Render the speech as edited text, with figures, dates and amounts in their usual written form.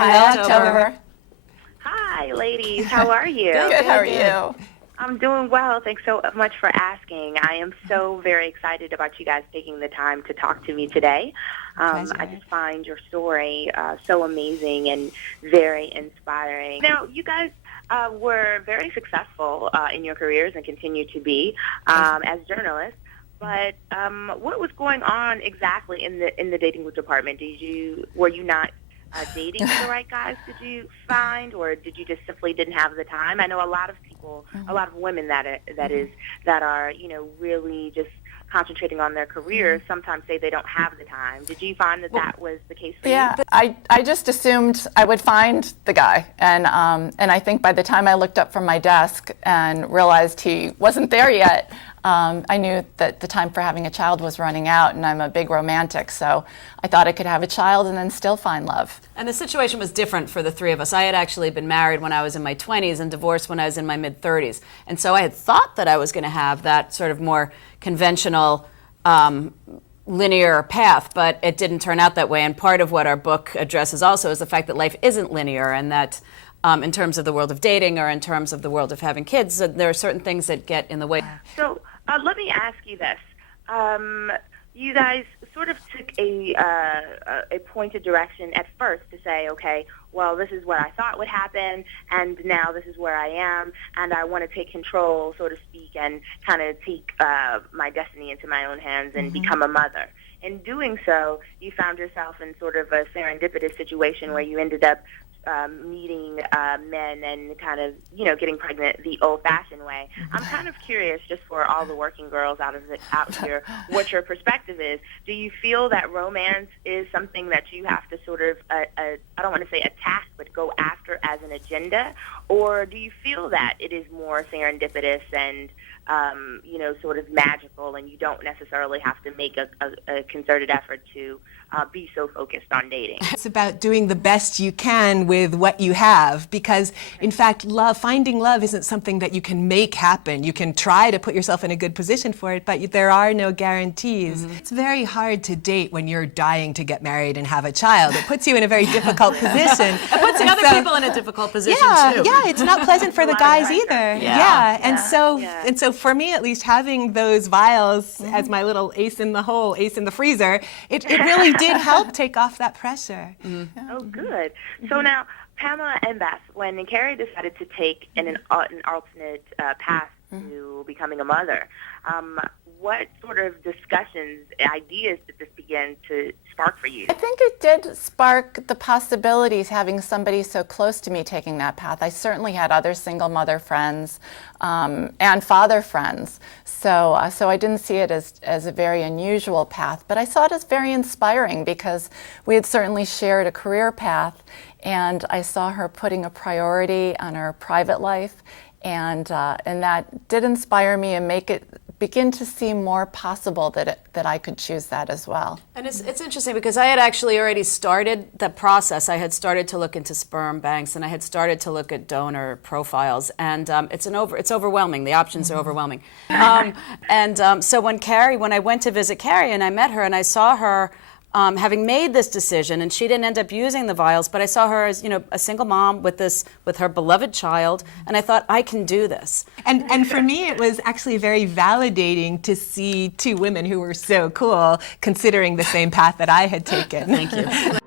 Hi, October. Hi, ladies. How are you? Good. How are you? I'm doing well. Thanks so much for asking. I am so very excited about you guys taking the time to talk to me today. I just find your story so amazing and very inspiring. Now, you guys were very successful in your careers and continue to be as journalists. But what was going on exactly in the dating department? Were you not dating the right guys, did you find, or did you just simply didn't have the time? I know a lot of people, a lot of women that are really just concentrating on their careers sometimes say they don't have the time. Did you find that was the case for you? Yeah, I just assumed I would find the guy, and I think by the time I looked up from my desk and realized he wasn't there yet, I knew that the time for having a child was running out, and I'm a big romantic, so I thought I could have a child and then still find love. And the situation was different for the three of us. I had actually been married when I was in my 20s and divorced when I was in my mid-30s. And so I had thought that I was going to have that sort of more conventional linear path, but it didn't turn out that way. And part of what our book addresses also is the fact that life isn't linear, and that in terms of the world of dating or in terms of the world of having kids, there are certain things that get in the way. So let me ask you this. You guys sort of took a pointed direction at first to say, okay, well, this is what I thought would happen, and now this is where I am, and I want to take control, so to speak, and kind of take my destiny into my own hands and become a mother. In doing so, you found yourself in sort of a serendipitous situation where you ended up meeting men and kind of, getting pregnant the old-fashioned way. I'm kind of curious, just for all the working girls out here, what your perspective is. Do you feel that romance is something that you have to sort of, I don't want to say attack, but go after as an agenda? Or do you feel that it is more serendipitous and, sort of magical, and you don't necessarily have to make a concerted effort to be so focused on dating? It's about doing the best you can with what you have, because in fact finding love isn't something that you can make happen. You can try to put yourself in a good position for it, but there are no guarantees. It's very hard to date when you're dying to get married and have a child. It puts you in a very difficult position. It puts the other people in a difficult position too. Yeah, it's not pleasant for the guys either. And so for me at least, having those vials as my little ace in the hole, ace in the freezer, it really did help take off that pressure. Oh, good. So now, Pamela and Beth, when Carrie decided to take an alternate path to becoming a mother, what sort of discussions, ideas did this begin to spark for you? I think it did spark the possibilities, having somebody so close to me taking that path. I certainly had other single mother friends and father friends, so I didn't see it as a very unusual path, but I saw it as very inspiring because we had certainly shared a career path, and I saw her putting a priority on her private life, and that did inspire me and make it begin to seem more possible that I could choose that as well. And it's interesting because I had actually already started the process. I had started to look into sperm banks, and I had started to look at donor profiles, and it's overwhelming. The options are overwhelming. So when I went to visit Carrie and I met her and I saw her having made this decision, and she didn't end up using the vials, but I saw her as a single mom with her beloved child, and I thought, I can do this. And for me, it was actually very validating to see two women who were so cool considering the same path that I had taken. Thank you.